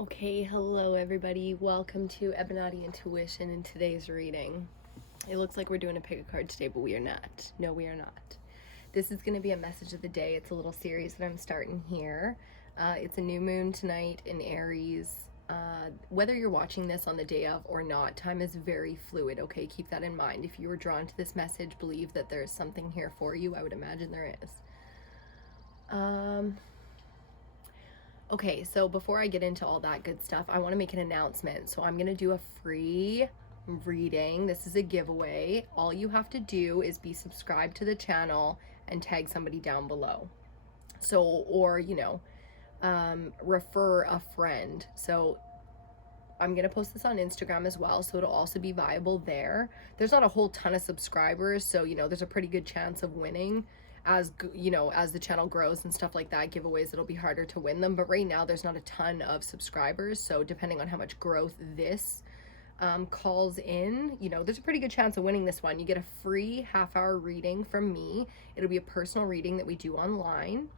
Okay, hello everybody. Welcome to EBINOTTIintuition in today's reading. It looks like we're doing a pick a card today, but we are not. No, we are not. This is going to be a message of the day. It's a little series that I'm starting here. It's a new moon tonight in Aries. Whether you're watching this on the day of or not, time is very fluid, okay? Keep that in mind. If you were drawn to this message, believe that there's something here for you. I would imagine there is. Okay, so before I get into all that good stuff, I want to make an announcement. So I'm going to do a free reading. This is a giveaway. All you have to do is be subscribed to the channel and tag somebody down below. So, or, refer a friend. So I'm going to post this on Instagram as well, so it'll also be viable there. There's not a whole ton of subscribers, so, there's a pretty good chance of winning. As the channel grows and stuff like that, giveaways, it'll be harder to win them. But right now, there's not a ton of subscribers, so depending on how much growth this calls in, there's a pretty good chance of winning this one. You get a free half-hour reading from me. It'll be a personal reading that we do online.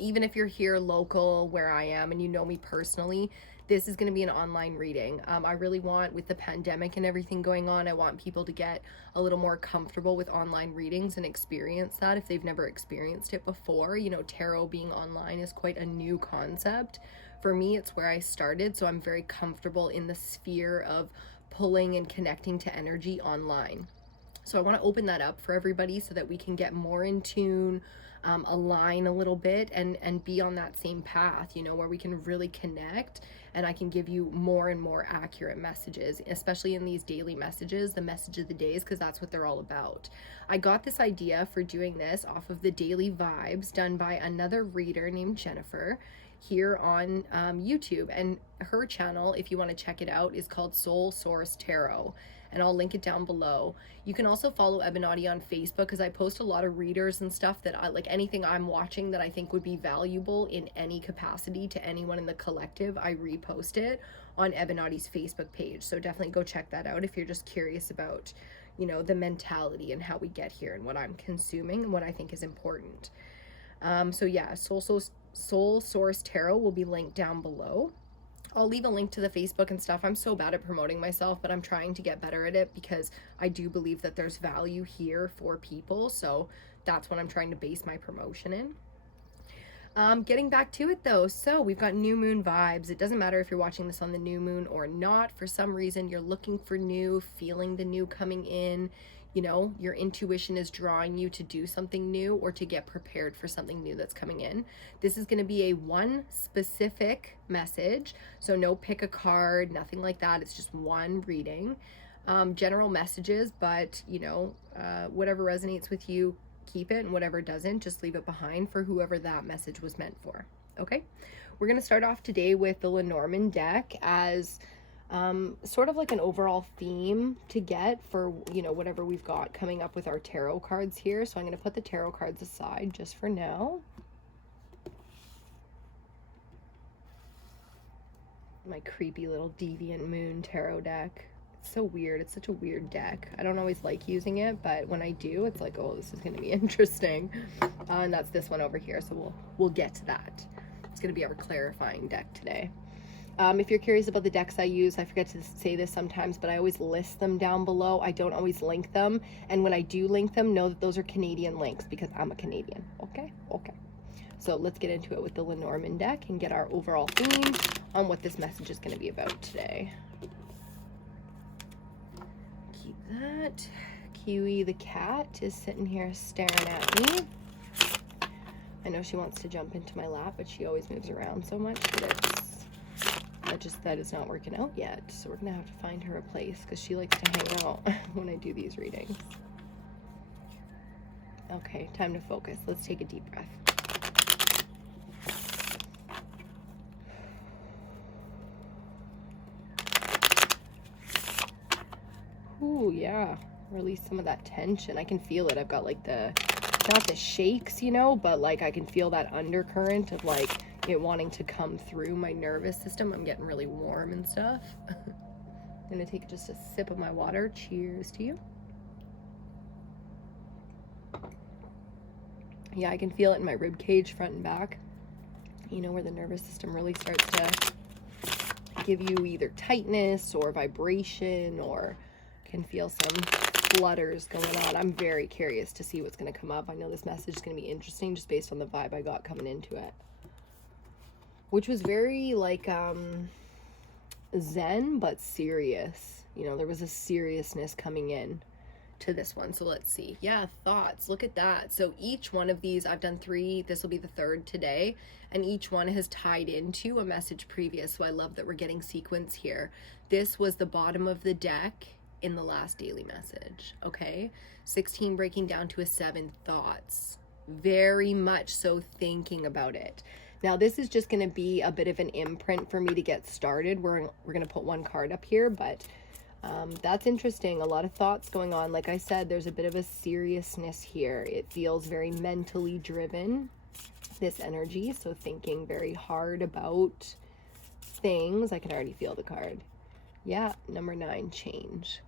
Even if you're here local where I am and you know me personally, this is going to be an online reading. I really want, with the pandemic and everything going on, I want people to get a little more comfortable with online readings and experience that if they've never experienced it before. Tarot being online is quite a new concept. For me, it's where I started, so I'm very comfortable in the sphere of pulling and connecting to energy online. So I want to open that up for everybody so that we can get more in tune, align a little bit, and be on that same path, where we can really connect, and I can give you more and more accurate messages, especially in these daily messages, the message of the days, because that's what they're all about. I got this idea for doing this off of the daily vibes done by another reader named Jennifer here on YouTube, and her channel, if you want to check it out, is called Soul Source Tarot, and I'll link it down below. You can also follow EBINOTTI on Facebook, because I post a lot of readers and stuff that I like. Anything I'm watching that I think would be valuable in any capacity to anyone in the collective, I repost it on EBINOTTI's Facebook page. So definitely go check that out if you're just curious about, the mentality and how we get here and what I'm consuming and what I think is important. So yeah, Soul Source Tarot will be linked down below. I'll leave a link to the Facebook and stuff. I'm so bad at promoting myself, but I'm trying to get better at it because I do believe that there's value here for people. So that's what I'm trying to base my promotion in. Getting back to it though, so we've got new moon vibes. It doesn't matter if you're watching this on the new moon or not. For some reason, you're looking for new, feeling the new coming in. Your intuition is drawing you to do something new or to get prepared for something new that's coming in. This is going to be a one specific message. So no pick a card, nothing like that. It's just one reading. General messages, but whatever resonates with you, keep it, and whatever doesn't, just leave it behind for whoever that message was meant for. Okay? We're going to start off today with the Lenormand deck as sort of like an overall theme to get for, whatever we've got coming up with our tarot cards here. So I'm going to put the tarot cards aside just for now. My creepy little Deviant Moon tarot deck. It's so weird. It's such a weird deck. I don't always like using it, but when I do, it's like, oh, this is going to be interesting. And that's this one over here. So we'll get to that. It's going to be our clarifying deck today. If you're curious about the decks I use, I forget to say this sometimes, but I always list them down below. I don't always link them. And when I do link them, know that those are Canadian links because I'm a Canadian. Okay? Okay. So let's get into it with the Lenormand deck and get our overall theme on what this message is going to be about today. Keep that. Kiwi the cat is sitting here staring at me. I know she wants to jump into my lap, but she always moves around so much that that is not working out yet. So we're gonna have to find her a place because she likes to hang out when I do these readings. Okay, time to focus. Let's take a deep breath. Ooh, yeah. Release some of that tension. I can feel it. I've got like not the shakes, but like I can feel that undercurrent of like it wanting to come through my nervous system. I'm getting really warm and stuff. I'm gonna take just a sip of my water. Cheers to you. Yeah, I can feel it in my rib cage, front and back. Where the nervous system really starts to give you either tightness or vibration, or can feel some flutters going on. I'm very curious to see what's going to come up. I know this message is going to be interesting just based on the vibe I got coming into it, which was very like zen but serious. You know, there was a seriousness coming in to this one. So let's see. Yeah, thoughts. Look at that. So each one of these, I've done 3. This will be the 3rd today, and each one has tied into a message previous. So I love that we're getting sequence here. This was the bottom of the deck in the last daily message. Okay, 16 breaking down to a 7. Thoughts. Very much so thinking about it. Now this is just going to be a bit of an imprint for me to get started. We're going to put 1 card up here, but that's interesting. A lot of thoughts going on. Like I said, there's a bit of a seriousness here. It feels very mentally driven, this energy. So thinking very hard about things. I can already feel the card. Yeah, number 9, change.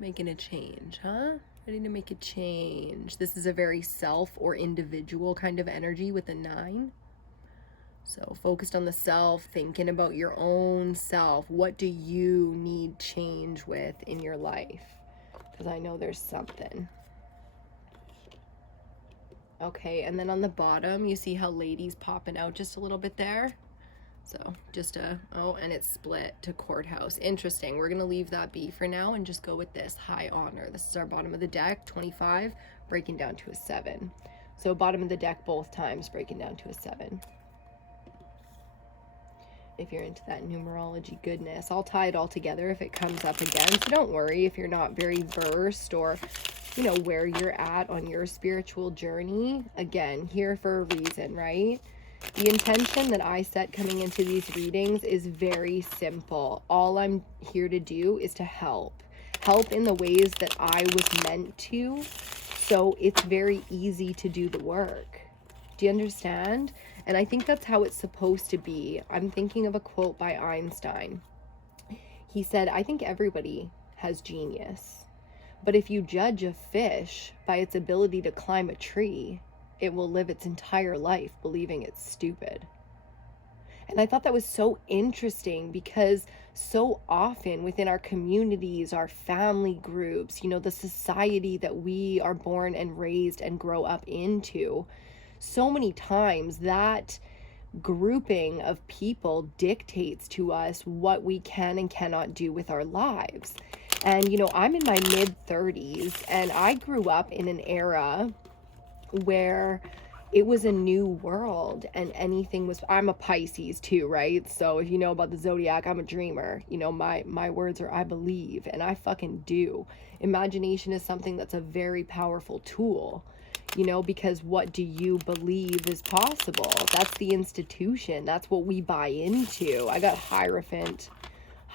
Making a change, huh? Ready to make a change. This is a very self or individual kind of energy with a 9. So focused on the self, thinking about your own self. What do you need change with in your life? Because I know there's something. Okay, and then on the bottom, you see how lady's popping out just a little bit there? So just oh, and it's split to courthouse. Interesting. We're going to leave that be for now and just go with this high honor. This is our bottom of the deck, 25, breaking down to a 7. So bottom of the deck both times, breaking down to a 7. If you're into that numerology goodness, I'll tie it all together if it comes up again. So don't worry if you're not very versed or, you know, where you're at on your spiritual journey. Again, here for a reason, right? The intention that I set coming into these readings is very simple. All I'm here to do is to help in the ways that I was meant to. So it's very easy to do the work. Do you understand? And I think that's how it's supposed to be. I'm thinking of a quote by Einstein. He said, I think everybody has genius. But if you judge a fish by its ability to climb a tree, it will live its entire life believing it's stupid. And I thought that was so interesting because so often within our communities, our family groups, you know, the society that we are born and raised and grow up into, so many times that grouping of people dictates to us what we can and cannot do with our lives. And, you know, I'm in my mid-30s and I grew up in an era where it was a new world and anything was, I'm a Pisces too, right? So if you know about the zodiac, I'm a dreamer. You know, my words are I believe, and I fucking do. Imagination is something that's a very powerful tool, you know, because what do you believe is possible? That's the institution. That's what we buy into. I got Hierophant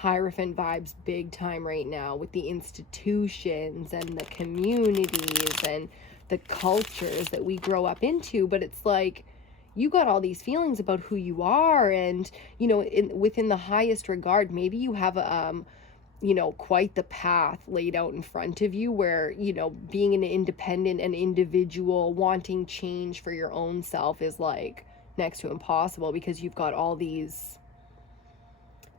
vibes big time right now with the institutions and the communities and the cultures that we grow up into. But it's like, you got all these feelings about who you are, and, you know, within the highest regard, maybe you have you know, quite the path laid out in front of you where, you know, being an independent and individual, wanting change for your own self is like next to impossible because you've got all these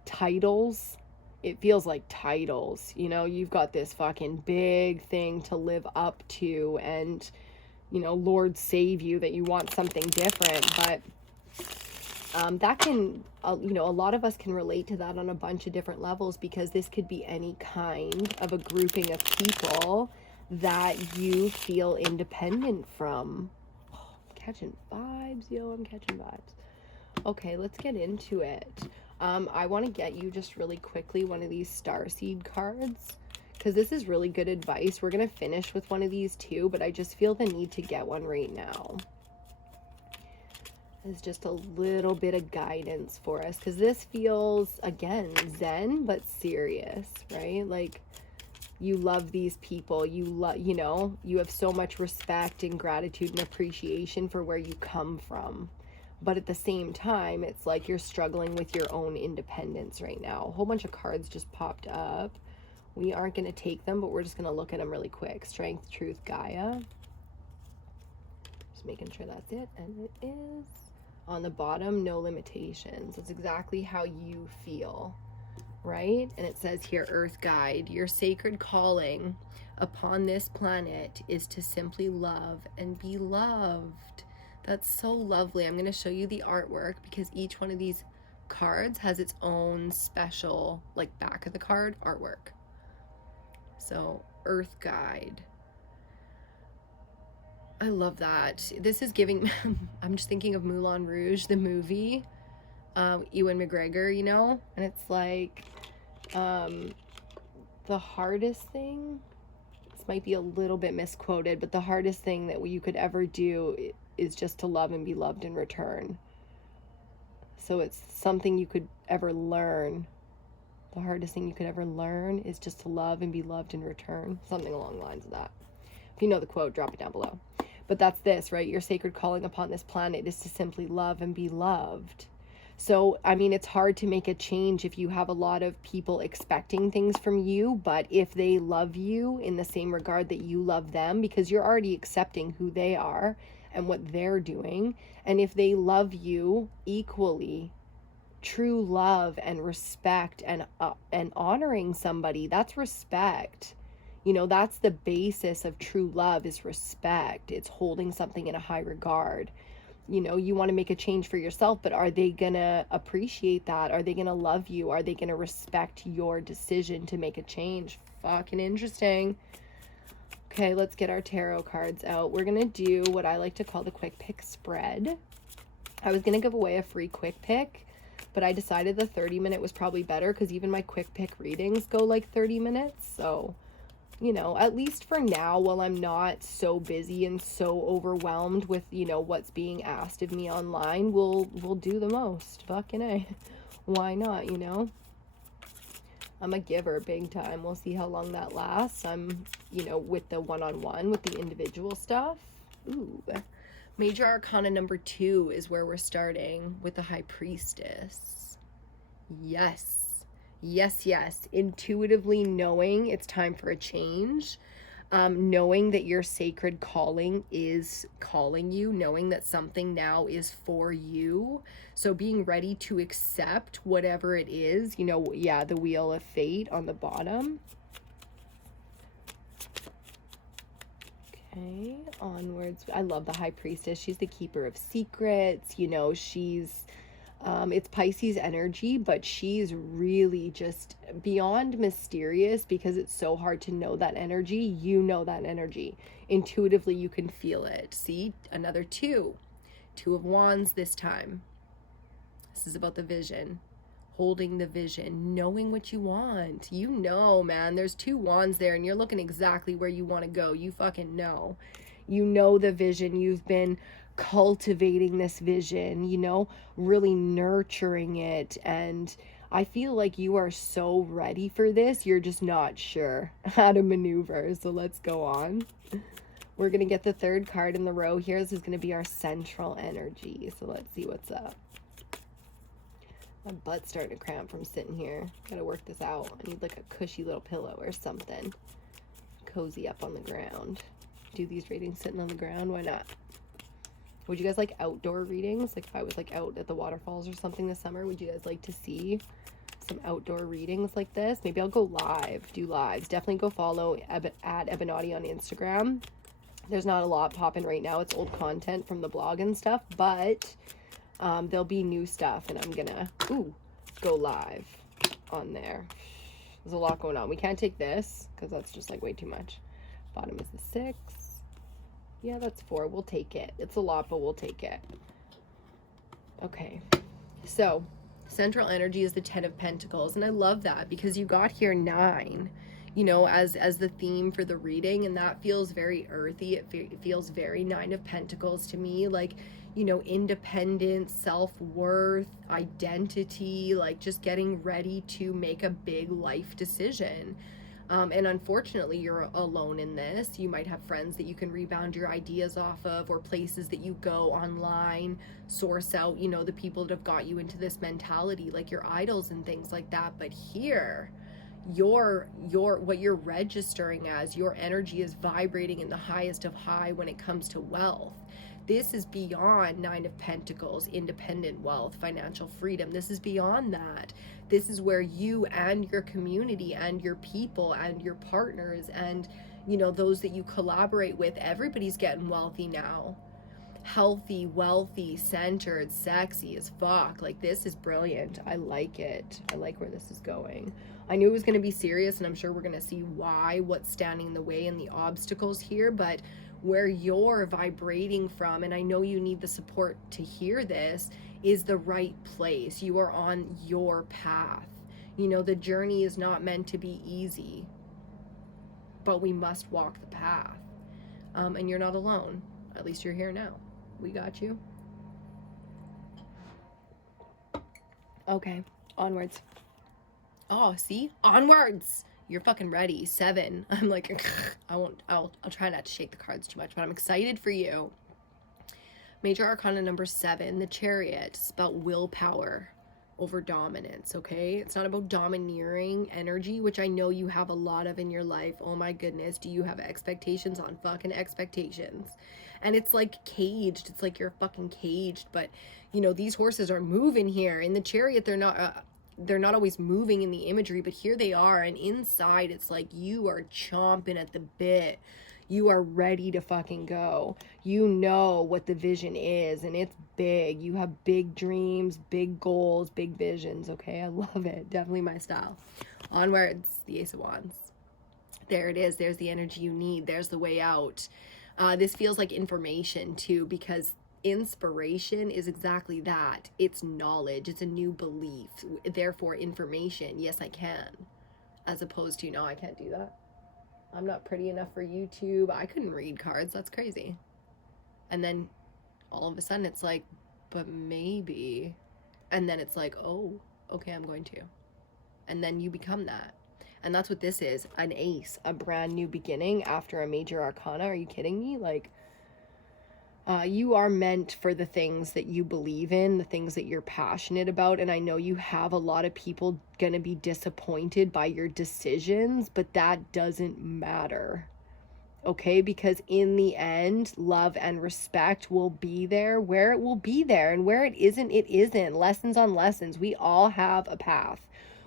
titles. It feels like titles, you know, you've got this fucking big thing to live up to, and, you know, Lord save you that you want something different. But that can, you know, a lot of us can relate to that on a bunch of different levels, because this could be any kind of a grouping of people that you feel independent from. Oh, I'm catching vibes, yo, I'm catching vibes. Okay, let's get into it. I want to get you just really quickly one of these starseed cards, because this is really good advice. We're going to finish with one of these too, but I just feel the need to get one right now. It's just a little bit of guidance for us, because this feels, again, zen but serious, right? Like, you love these people, you know, you have so much respect and gratitude and appreciation for where you come from, but at the same time, it's like you're struggling with your own independence right now. A whole bunch of cards just popped up. We aren't going to take them, but we're just going to look at them really quick. Strength, Truth, Gaia. Just making sure that's it, and it is. On the bottom, no limitations. It's exactly how you feel. right? And it says here, Earth Guide, your sacred calling upon this planet is to simply love and be loved. That's so lovely. I'm going to show you the artwork because each one of these cards has its own special, like, back of the card artwork. So, Earth Guide. I love that. This is giving, I'm just thinking of Moulin Rouge, the movie, Ewan McGregor, you know? And it's like, the hardest thing, this might be a little bit misquoted, but the hardest thing that you could ever do is just to love and be loved in return. So it's something you could ever learn. The hardest thing you could ever learn is just to love and be loved in return. Something along the lines of that. If you know the quote, drop it down below. But that's this, right? Your sacred calling upon this planet is to simply love and be loved. So, I mean, it's hard to make a change if you have a lot of people expecting things from you, but if they love you in the same regard that you love them, because you're already accepting who they are and what they're doing, and if they love you equally, true love and respect and honoring somebody, that's respect. You know, that's the basis of true love, is respect. It's holding something in a high regard. You know, you want to make a change for yourself, but are they gonna appreciate that? Are they gonna love you? Are they gonna respect your decision to make a change? Fucking interesting. Okay, let's get our tarot cards out. We're gonna do what I like to call the quick pick spread. I was gonna give away a free quick pick, but I decided the 30-minute was probably better because even my quick pick readings go like 30 minutes. So, you know, at least for now, while I'm not so busy and so overwhelmed with, you know, what's being asked of me online, we'll do the most. Fucking A. Why not, you know? I'm a giver big time. We'll see how long that lasts. I'm, you know, with the one-on-one, with the individual stuff. Ooh. Major Arcana number 2 is where we're starting with the High Priestess. Yes. Yes, yes. Intuitively knowing it's time for a change. Knowing that your sacred calling is calling you. Knowing that something now is for you. So being ready to accept whatever it is. You know, yeah, the Wheel of Fate on the bottom. Okay, onwards. I love the High Priestess. She's the keeper of secrets. You know, she's... it's Pisces energy, but she's really just beyond mysterious because it's so hard to know that energy. You know that energy. Intuitively, you can feel it. See, another 2. 2 of Wands this time. This is about the vision. Holding the vision, knowing what you want. You know, man, there's 2 wands there and you're looking exactly where you want to go. You fucking know. You know the vision. You've been cultivating this vision, you know, really nurturing it. And I feel like you are so ready for this. You're just not sure how to maneuver. So let's go on. We're going to get the 3rd card in the row here. This is going to be our central energy. So let's see what's up. My butt's starting to cramp from sitting here. Gotta work this out. I need like a cushy little pillow or something. Cozy up on the ground. Do these readings sitting on the ground? Why not? Would you guys like outdoor readings? Like if I was like out at the waterfalls or something this summer, would you guys like to see some outdoor readings like this? Maybe I'll go live, do lives. Definitely go follow at EBINOTTI on Instagram. There's not a lot popping right now. It's old content from the blog and stuff, but there'll be new stuff and I'm gonna go live on there. There's a lot going on. We can't take this because that's just like way too much. Bottom is the 6. Yeah, that's 4. We'll take it. It's a lot, but we'll take it. Okay. So, central energy is the 10 of Pentacles. And I love that because you got here 9, you know, as the theme for the reading. And that feels very earthy. It feels very 9 of Pentacles to me. Like, you know, independence, self-worth, identity, like just getting ready to make a big life decision. And unfortunately, you're alone in this. You might have friends that you can rebound your ideas off of, or places that you go online, source out, you know, the people that have got you into this mentality, like your idols and things like that. But here, what you're registering as, your energy is vibrating in the highest of high when it comes to wealth. This is beyond 9 of Pentacles, independent wealth, financial freedom. This is beyond that. This is where you and your community and your people and your partners and, you know, those that you collaborate with, everybody's getting wealthy now. Healthy, wealthy, centered, sexy as fuck. Like, this is brilliant. I like it. I like where this is going. I knew it was going to be serious, and I'm sure we're going to see why, what's standing in the way and the obstacles here, but where you're vibrating from, and I know you need the support to hear this, is the right place. You are on your path. You know, the journey is not meant to be easy, but we must walk the path. And you're not alone. At least you're here now. We got you. Okay, onwards. Oh, see? Onwards! You're fucking ready. 7. I'm like, I'll try not to shake the cards too much, but I'm excited for you. Major Arcana number 7, the Chariot. It's about willpower over dominance, okay? It's not about domineering energy, which I know you have a lot of in your life. Oh my goodness, do you have expectations on fucking expectations? And it's like caged. It's like you're fucking caged, but you know, these horses are moving here. In the Chariot, they're not always moving in the imagery, but here they are, and inside it's like you are chomping at the bit. You are ready to fucking go. You know what the vision is, and it's big. You have big dreams, big goals, big visions, okay? I love it. Definitely my style. Onwards, the Ace of Wands. There it is. There's the energy you need. There's the way out. This feels like information, too, because inspiration is exactly that. It's knowledge. It's a new belief. Therefore, information. Yes, I can. As opposed to, no, I can't do that. I'm not pretty enough for YouTube. I couldn't read cards. That's crazy. And then all of a sudden it's like, but maybe. And then it's like, oh, okay, I'm going to. And then you become that. And that's what this is. An ace. A brand new beginning after a major arcana. Are you kidding me? Like, you are meant for the things that you believe in, the things that you're passionate about. And I know you have a lot of people going to be disappointed by your decisions, but that doesn't matter. Okay? Because in the end, love and respect will be there where it will be there. And where it isn't, it isn't. Lessons on lessons. We all have a path.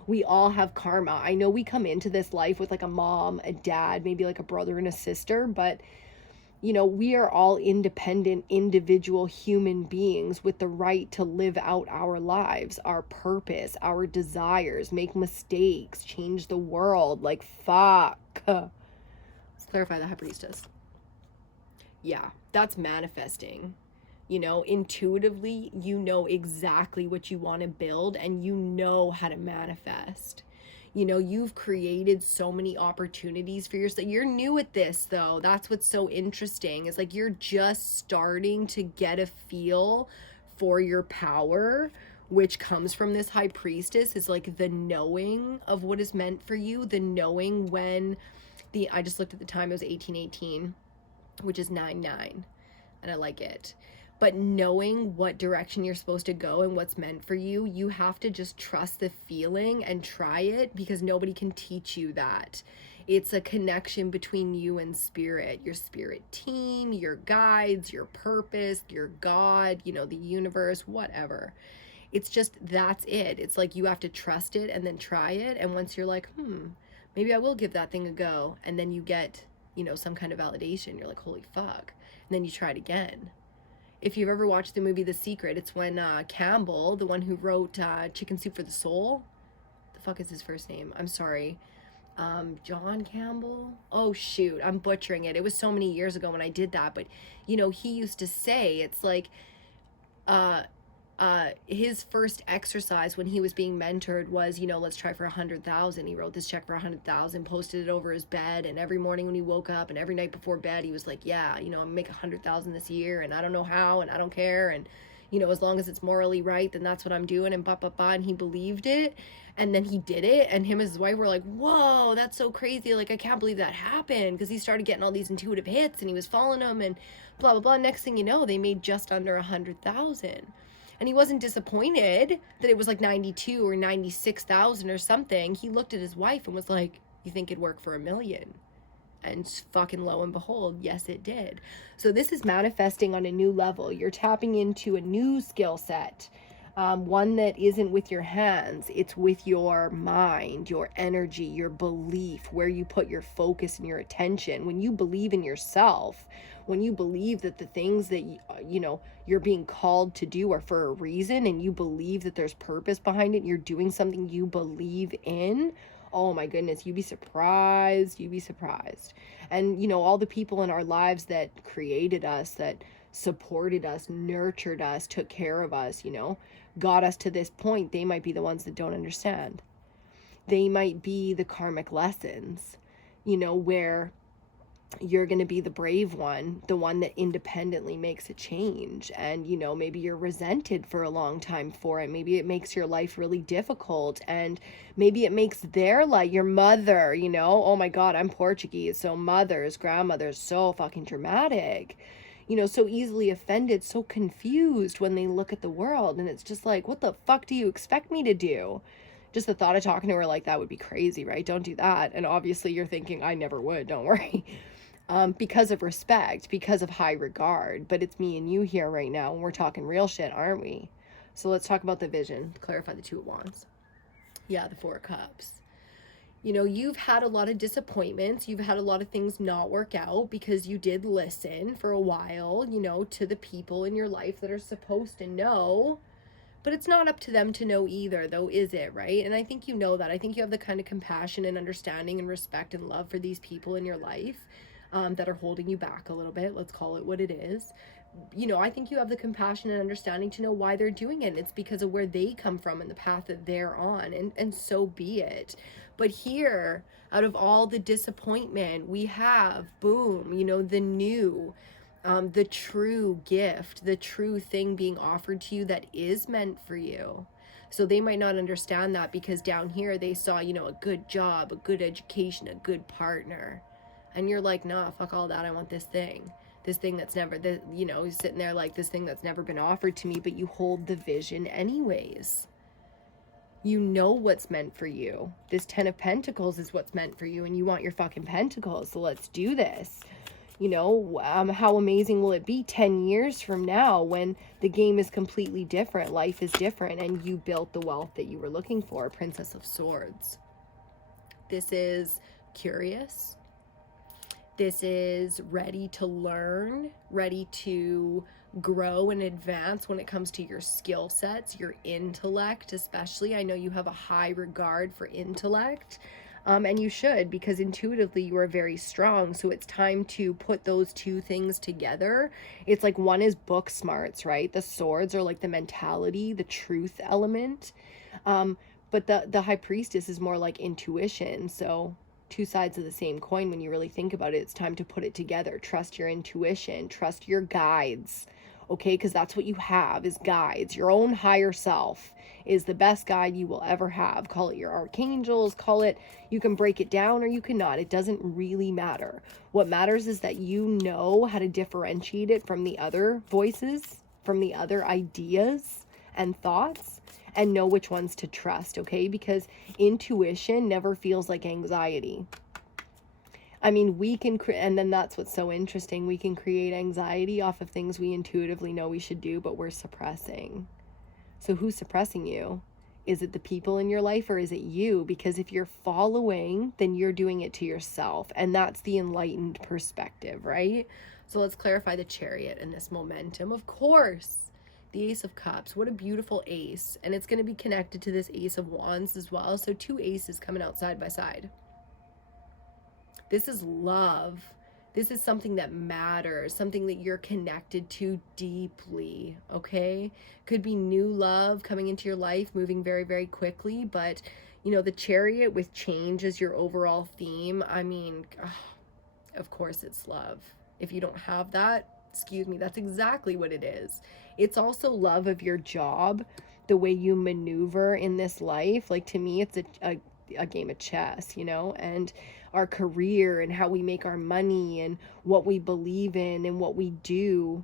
We all have karma. I know we come into this life with like a mom, a dad, maybe like a brother and a sister, but you know, we are all independent, individual human beings with the right to live out our lives, our purpose, our desires, make mistakes, change the world. Like, fuck. Let's clarify the High Priestess. Yeah, that's manifesting. You know, intuitively, you know exactly what you want to build and you know how to manifest. You know, you've created so many opportunities for yourself. You're new at this, though. That's what's so interesting. It's like you're just starting to get a feel for your power, which comes from this High Priestess. Is like the knowing of what is meant for you, the knowing when I just looked at the time, it was 1818, which is 9/9, and I like it. But knowing what direction you're supposed to go and what's meant for you, you have to just trust the feeling and try it, because nobody can teach you that. It's a connection between you and spirit, your spirit team, your guides, your purpose, your God, you know, the universe, whatever. It's just, that's it. It's like you have to trust it and then try it. And once you're like, maybe I will give that thing a go. And then you get, you know, some kind of validation. You're like, holy fuck. And then you try it again. If you've ever watched the movie The Secret, it's when Campbell, the one who wrote Chicken Soup for the Soul, the fuck is his first name? I'm sorry. John Campbell? Oh, shoot. I'm butchering it. It was so many years ago when I did that. But, you know, he used to say, it's like, his first exercise when he was being mentored was, you know, let's try for 100,000. He wrote this check for 100,000, posted it over his bed, and every morning when he woke up and every night before bed, he was like, yeah, you know, I'm gonna make 100,000 this year, and I don't know how, and I don't care, and you know, as long as it's morally right, then that's what I'm doing, and and he believed it, and then he did it, and him and his wife were like, whoa, that's so crazy, like, I can't believe that happened, because he started getting all these intuitive hits, and he was following them, and blah, blah, blah. Next thing you know, they made just under 100,000. And he wasn't disappointed that it was like 92 or 96,000 or something. He looked at his wife and was like, you think it'd work for $1 million? And fucking lo and behold, yes, it did. So this is manifesting on a new level. You're tapping into a new skill set. one that isn't with your hands, it's with your mind, your energy, your belief, where you put your focus and your attention. When you believe in yourself, when you believe that the things that you're being called to do are for a reason, and you believe that there's purpose behind it, and you're doing something you believe in, oh my goodness, you'd be surprised. You'd be surprised. And all the people in our lives that created us, that supported us, nurtured us, took care of us, got us to this point, they might be the ones that don't understand. They might be the karmic lessons, where you're going to be the brave one, the one that independently makes a change. And, maybe you're resented for a long time for it. Maybe it makes your life really difficult. And maybe it makes their life, your mother, oh my God, I'm Portuguese. So mothers, grandmothers, so fucking dramatic, so easily offended, so confused when they look at the world. And it's just like, what the fuck do you expect me to do? Just the thought of talking to her like that would be crazy, right? Don't do that. And obviously you're thinking, I never would, don't worry. Because of respect, because of high regard. But it's me and you here right now, and we're talking real shit, aren't we? So let's talk about the vision. Clarify the Two of Wands. Yeah, the Four of Cups. You've had a lot of disappointments. You've had a lot of things not work out because you did listen for a while, to the people in your life that are supposed to know. But it's not up to them to know either, though, is it, right? And I think you know that. I think you have the kind of compassion and understanding and respect and love for these people in your life that are holding you back a little bit. Let's call it what it is. I think you have the compassion and understanding to know why they're doing it. And it's because of where they come from and the path that they're on. And so be it. But here, out of all the disappointment, we have, boom, the new, the true gift, the true thing being offered to you that is meant for you. So they might not understand that because down here they saw, a good job, a good education, a good partner. And you're like, nah, fuck all that. I want this thing that's never, you're sitting there like this thing that's never been offered to me, but you hold the vision anyways. You know what's meant for you. This 10 of Pentacles is what's meant for you, and you want your fucking pentacles. So let's do this. How amazing will it be 10 years from now when the game is completely different, life is different, and you built the wealth that you were looking for. Princess of Swords. This is curious. This is ready to learn, ready to grow and advance when it comes to your skill sets, your intellect especially. I know you have a high regard for intellect, and you should, because intuitively you are very strong. So it's time to put those two things together. It's like one is book smarts, right? The swords are like the mentality, the truth element. But the High Priestess is more like intuition. So two sides of the same coin when you really think about it. It's time to put it together. Trust your intuition, trust your guides, okay? Because that's what you have, is guides. Your own higher self is the best guide you will ever have. Call it your archangels, call it, you can break it down or you cannot. It doesn't really matter. What matters is that you know how to differentiate it from the other voices, from the other ideas and thoughts, and know which ones to trust, okay? Because intuition never feels like anxiety. I mean, we can, and then that's what's so interesting. We can create anxiety off of things we intuitively know we should do, but we're suppressing. So who's suppressing you? Is it the people in your life or is it you? Because if you're following, then you're doing it to yourself. And that's the enlightened perspective, right? So let's clarify the Chariot and this momentum. Of course, the Ace of Cups, what a beautiful ace. And it's going to be connected to this Ace of Wands as well. So two aces coming out side by side. This is love. This is something that matters, something that you're connected to deeply, okay? Could be new love coming into your life, moving very, very quickly. But, the Chariot with change as your overall theme, I mean, of course it's love. If you don't have that, excuse me, that's exactly what it is. It's also love of your job, the way you maneuver in this life. Like, to me, it's a game of chess, and our career and how we make our money and what we believe in and what we do.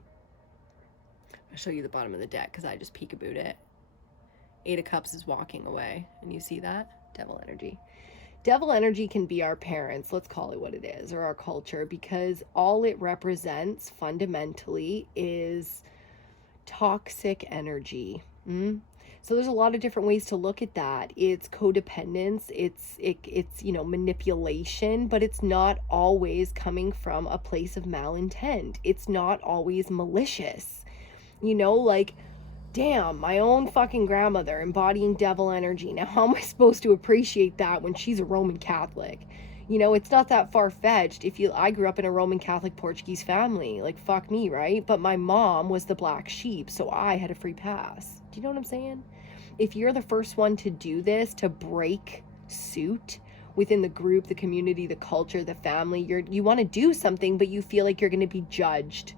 I'll show you the bottom of the deck because I just peekabooed it. Eight of Cups is walking away, and you see that? Devil energy. Devil energy can be our parents, let's call it what it is, or our culture, because all it represents fundamentally is toxic energy. So there's a lot of different ways to look at that. It's codependence, it's you know, manipulation, but it's not always coming from a place of malintent. It's not always malicious. You know, like, damn, my own fucking grandmother embodying devil energy. Now, how am I supposed to appreciate that when she's a Roman Catholic? You know, it's not that far-fetched. I grew up in a Roman Catholic Portuguese family. Like, fuck me, right? But my mom was the black sheep, so I had a free pass. Do you know what I'm saying? If you're the first one to do this, to break suit within the group, the community, the culture, the family, you want to do something, but you feel like you're going to be judged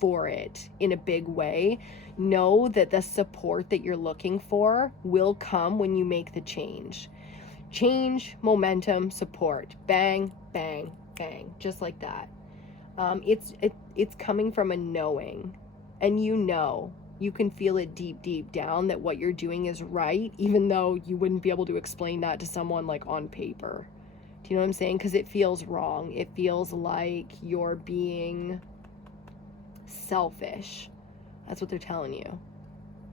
for it in a big way, know that the support that you're looking for will come when you make the change. Change, momentum, support. Bang, bang, bang. Just like that. It's coming from a knowing. And you know, you can feel it deep, deep down that what you're doing is right, even though you wouldn't be able to explain that to someone like on paper. Do you know what I'm saying? Because it feels wrong. It feels like you're being selfish. That's what they're telling you.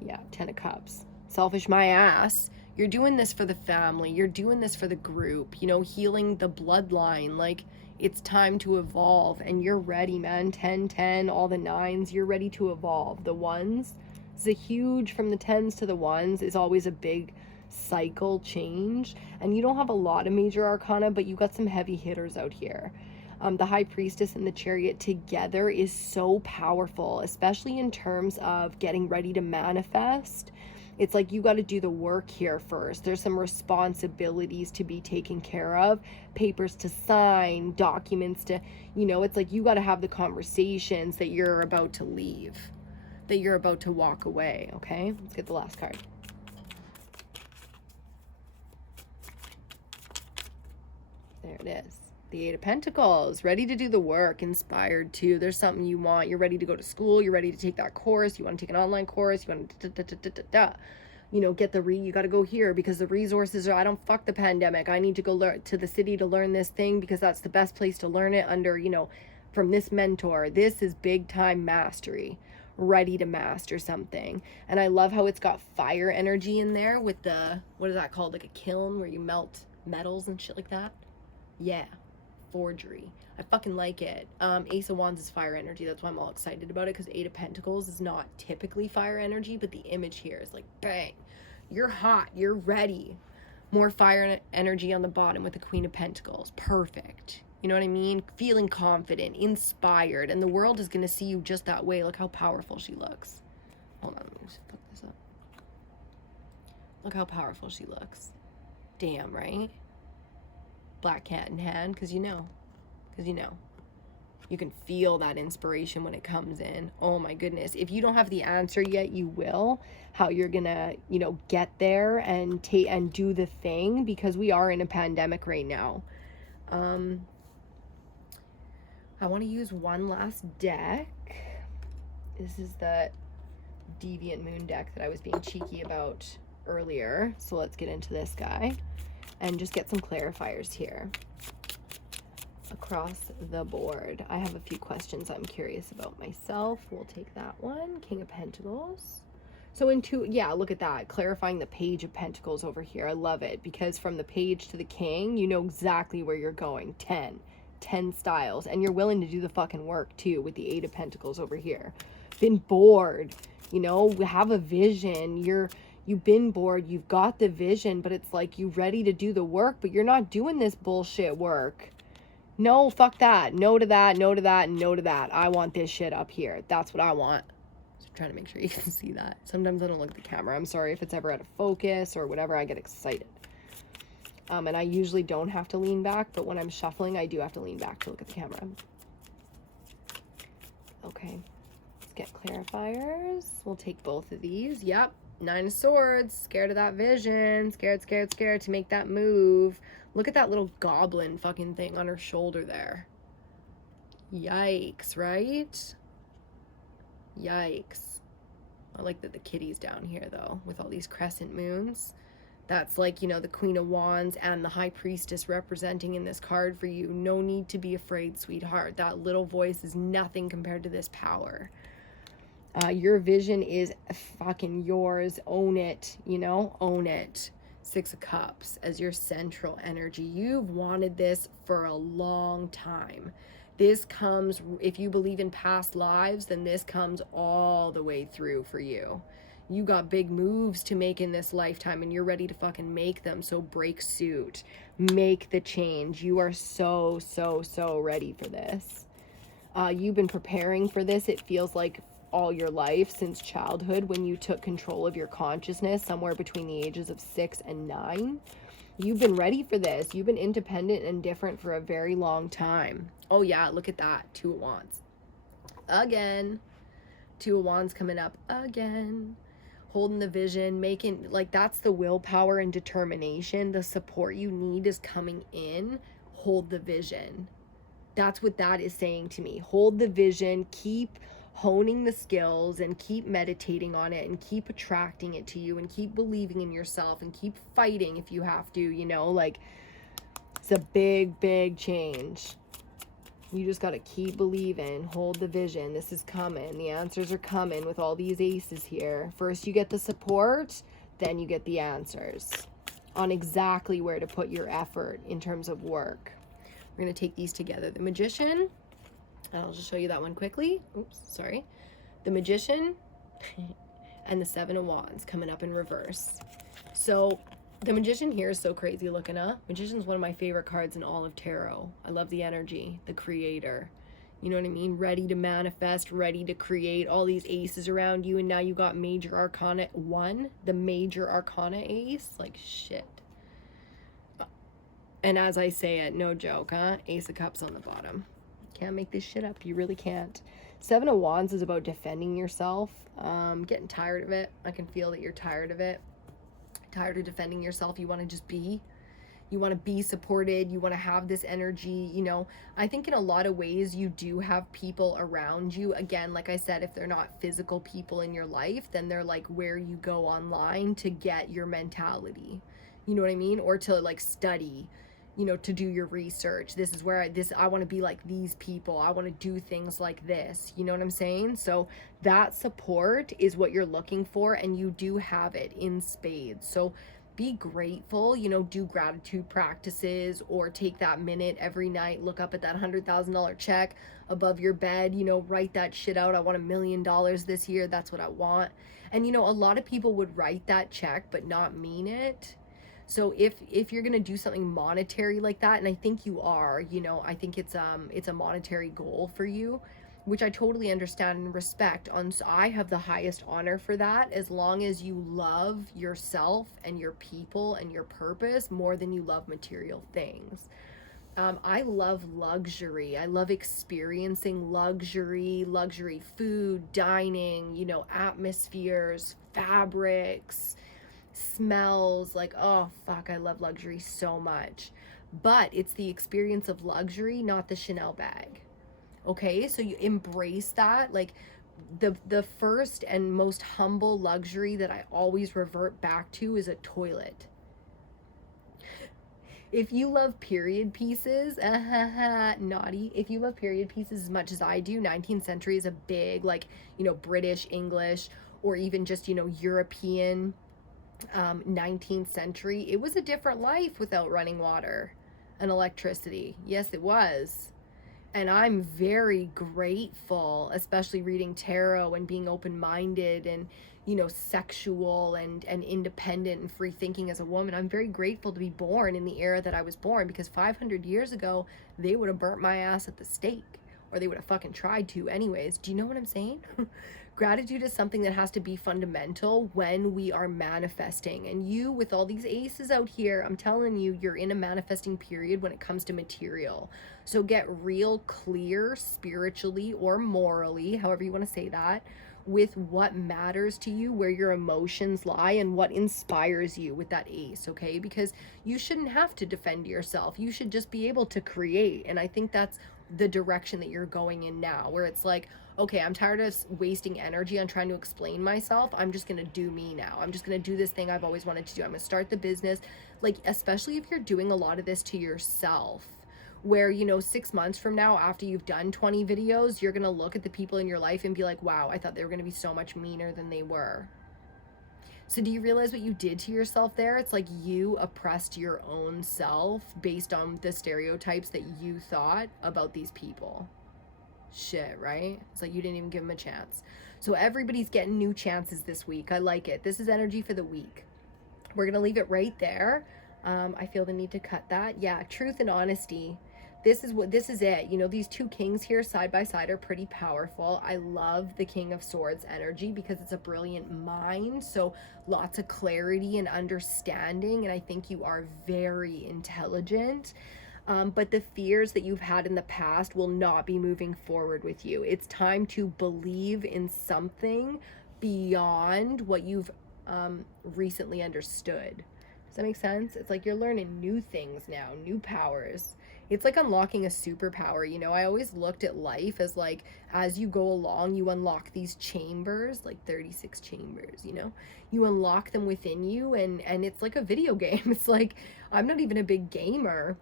Yeah, 10 of Cups. Selfish my ass. You're doing this for the family. You're doing this for the group, you know, healing the bloodline. Like, it's time to evolve, and you're ready, man. 10, 10, all the 9s, you're ready to evolve. The 1s, it's a huge, from the 10s to the 1s, is always a big cycle change. And you don't have a lot of major arcana, but you got some heavy hitters out here. The High Priestess and the Chariot together is so powerful, especially in terms of getting ready to manifest. It's like you got to do the work here first. There's some responsibilities to be taken care of, papers to sign, documents to, you know, it's like you got to have the conversations that you're about to leave, that you're about to walk away, okay? Let's get the last card. There it is. The 8 of Pentacles, ready to do the work, inspired too. There's something you want. You're ready to go to school. You're ready to take that course. You want to take an online course. You want to, you know, get you got to go here because the resources are, I don't fuck the pandemic. I need to go learn to the city to learn this thing because that's the best place to learn it under, you know, from this mentor. This is big time mastery, ready to master something. And I love how it's got fire energy in there with the, what is that called? Like a kiln where you melt metals and shit like that. Yeah. Forgery. I fucking like it. Ace of Wands is fire energy. That's why I'm all excited about it, because 8 of Pentacles is not typically fire energy, but the image here is like, bang, you're hot, you're ready. More fire energy on the bottom with the Queen of Pentacles. Perfect. You know what I mean? Feeling confident, inspired, and the world is going to see you just that way. Look how powerful she looks. Hold on, let me just put this up. Look how powerful she looks. Damn, right? Black cat in hand, because you know, you can feel that inspiration when it comes in. Oh my goodness, if you don't have the answer yet, you will. How you're gonna, you know, get there and do the thing, because we are in a pandemic right now. I want to use one last deck. This is the Deviant Moon deck that I was being cheeky about earlier, so let's get into this guy and just get some clarifiers here across the board. I have a few questions I'm curious about myself. We'll take that one. King of Pentacles. So yeah, look at that. Clarifying the Page of Pentacles over here. I love it, because from the Page to the King, you know exactly where you're going. 10 styles. And you're willing to do the fucking work too with the 8 of Pentacles over here. Been bored, you know, have a vision. You've been bored, you've got the vision, but it's like you ready to do the work, but you're not doing this bullshit work. No, fuck that. No to that, no to that, and no to that. I want this shit up here. That's what I want. Just trying to make sure you can see that. Sometimes I don't look at the camera. I'm sorry if it's ever out of focus or whatever. I get excited. And I usually don't have to lean back, but when I'm shuffling, I do have to lean back to look at the camera. Okay. Let's get clarifiers. We'll take both of these. Yep. 9 of Swords, scared of that vision, scared to make that move. Look at that little goblin fucking thing on her shoulder there. Yikes, right? Yikes. I like that the kitty's down here though, with all these crescent moons. That's like, you know, the Queen of Wands and the High Priestess representing in this card for you. No need to be afraid, sweetheart. That little voice is nothing compared to this power. Your vision is fucking yours. Own it, you know, own it. 6 of Cups as your central energy. You've wanted this for a long time. This comes, if you believe in past lives, then this comes all the way through for you. You got big moves to make in this lifetime and you're ready to fucking make them. So break suit, make the change. You are so ready for this. You've been preparing for this, it feels like, all your life, since childhood, when you took control of your consciousness somewhere between the ages of 6 and 9. You've been ready for this. You've been independent and different for a very long time. Oh yeah, look at that. 2 of Wands. Again. 2 of Wands coming up again. Holding the vision, making, like, that's the willpower and determination. The support you need is coming in. Hold the vision. That's what that is saying to me. Hold the vision, keep honing the skills and keep meditating on it and keep attracting it to you and keep believing in yourself and keep fighting if you have to, you know, like, it's a big change. You just got to keep believing, hold the vision. This is coming. The answers are coming with all these aces here. First you get the support, then you get the answers on exactly where to put your effort in terms of work. We're going to take these together. The Magician, I'll just show you that one quickly. Oops, sorry. The Magician and the 7 of Wands coming up in reverse. So the Magician here is so crazy looking up. Magician's one of my favorite cards in all of tarot. I love the energy, the creator. You know what I mean? Ready to manifest, ready to create, all these aces around you. And now you got Major Arcana 1, the Major Arcana ace. Like, shit. And as I say it, no joke, huh? Ace of Cups on the bottom. Can't make this shit up. You really can't. 7 of Wands is about defending yourself. Getting tired of it. I can feel that you're tired of it. Tired of defending yourself. You want to just be. You want to be supported. You want to have this energy. You know, I think in a lot of ways you do have people around you. Again, like I said, if they're not physical people in your life, then they're like where you go online to get your mentality. You know what I mean? Or to like study, you know, to do your research. This is where I want to be like these people. I want to do things like this. You know what I'm saying? So that support is what you're looking for, and you do have it in spades. So be grateful, you know, do gratitude practices, or take that minute every night, look up at that $100,000 check above your bed, you know, write that shit out. I want $1 million this year. That's what I want. And, you know, a lot of people would write that check but not mean it. So if you're going to do something monetary like that, and I think you are, you know, I think it's a monetary goal for you, which I totally understand and respect. So I have the highest honor for that, as long as you love yourself and your people and your purpose more than you love material things. I love luxury. I love experiencing luxury food, dining, you know, atmospheres, fabrics, smells. Like, oh fuck, I love luxury so much. But it's the experience of luxury, not the Chanel bag. Okay, so you embrace that. Like, the first and most humble luxury that I always revert back to is a toilet. If you love period pieces, naughty. If you love period pieces as much as I do, 19th century is a big, like, you know, British, English, or even just, you know, European 19th century. It was a different life without running water and electricity. Yes, it was. And I'm very grateful, especially reading tarot and being open-minded and, you know, sexual and independent and free thinking as a woman. I'm very grateful to be born in the era that I was born, because 500 years ago, they would have burnt my ass at the stake, or they would have fucking tried to anyways. Do you know what I'm saying? Gratitude is something that has to be fundamental when we are manifesting. And you, with all these aces out here, I'm telling you, you're in a manifesting period when it comes to material. So get real clear spiritually or morally, however you want to say that, with what matters to you, where your emotions lie, and what inspires you with that ace, okay? Because you shouldn't have to defend yourself. You should just be able to create. And I think that's the direction that you're going in now, where it's like, okay, I'm tired of wasting energy on trying to explain myself. I'm just going to do me now. I'm just going to do this thing I've always wanted to do. I'm going to start the business. Like, especially if you're doing a lot of this to yourself, where, you know, 6 months from now, after you've done 20 videos, you're going to look at the people in your life and be like, wow, I thought they were going to be so much meaner than they were. So do you realize what you did to yourself there? It's like you oppressed your own self based on the stereotypes that you thought about these people. Shit, right? It's like you didn't even give them a chance. So everybody's getting new chances this week. I like it. This is energy for the week. We're going to leave it right there. I feel the need to cut that. Yeah, truth and honesty. This is it. You know, these two kings here side by side are pretty powerful. I love the King of Swords energy because it's a brilliant mind. So lots of clarity and understanding. And I think you are very intelligent. But the fears that you've had in the past will not be moving forward with you. It's time to believe in something beyond what you've recently understood. Does that make sense? It's like you're learning new things now, new powers. It's like unlocking a superpower. You know, I always looked at life as like, as you go along, you unlock these chambers, like 36 chambers, you know, you unlock them within you, and it's like a video game. It's like, I'm not even a big gamer,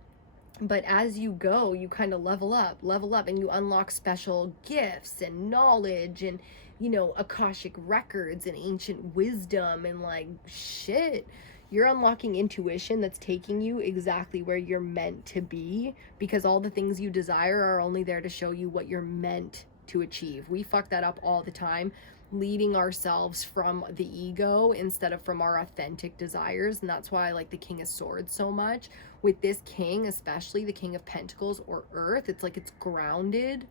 but as you go, you kind of level up, and you unlock special gifts and knowledge and, you know, Akashic records and ancient wisdom and like shit. You're unlocking intuition that's taking you exactly where you're meant to be, because all the things you desire are only there to show you what you're meant to achieve. We fuck that up all the time, leading ourselves from the ego instead of from our authentic desires. And that's why I like the King of Swords so much. With this king, especially the King of Pentacles or Earth, it's like it's grounded.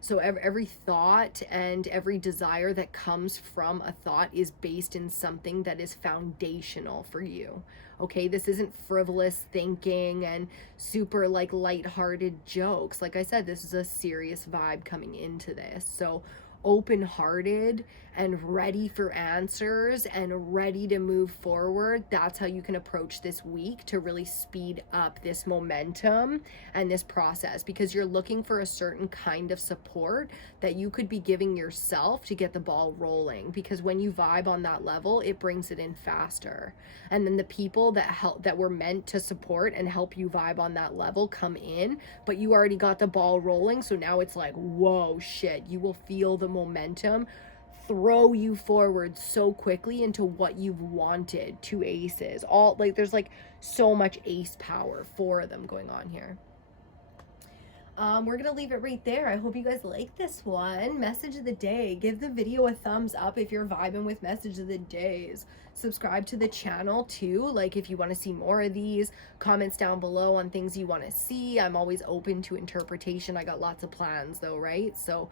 So every thought and every desire that comes from a thought is based in something that is foundational for you. Okay, this isn't frivolous thinking and super like lighthearted jokes. Like I said, this is a serious vibe coming into this. So open-hearted and ready for answers and ready to move forward. That's how you can approach this week to really speed up this momentum and this process, because you're looking for a certain kind of support that you could be giving yourself to get the ball rolling, because when you vibe on that level, it brings it in faster. And then the people that were meant to support and help you vibe on that level come in, but you already got the ball rolling. So now it's like, whoa, shit, you will feel the momentum throw you forward so quickly into what you've wanted. Two aces, all like there's like so much ace power, four of them going on here. We're gonna leave it right there. I hope you guys like this one. Message of the day, give the video a thumbs up if you're vibing with message of the days. Subscribe to the channel too, like if you want to see more of these. Comments down below on things you want to see. I'm always open to interpretation. I got lots of plans though, right? So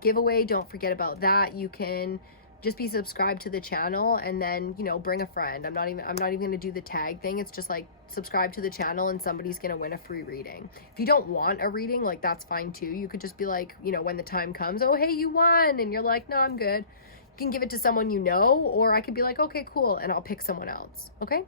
giveaway, don't forget about that. You can just be subscribed to the channel and then, you know, bring a friend. I'm not even gonna do the tag thing. It's just like subscribe to the channel and somebody's gonna win a free reading. If you don't want a reading, like that's fine too. You could just be like, you know, when the time comes, oh hey, you won, and you're like, no, I'm good. You can give it to someone you know, or I could be like, okay, cool, and I'll pick someone else. Okay,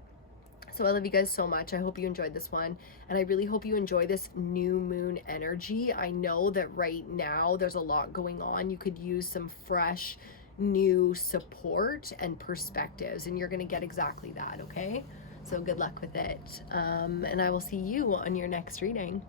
so I love you guys so much. I hope you enjoyed this one, and I really hope you enjoy this new moon energy. I know that right now there's a lot going on. You could use some fresh new support and perspectives, and you're going to get exactly that. Okay, so good luck with it, and I will see you on your next reading.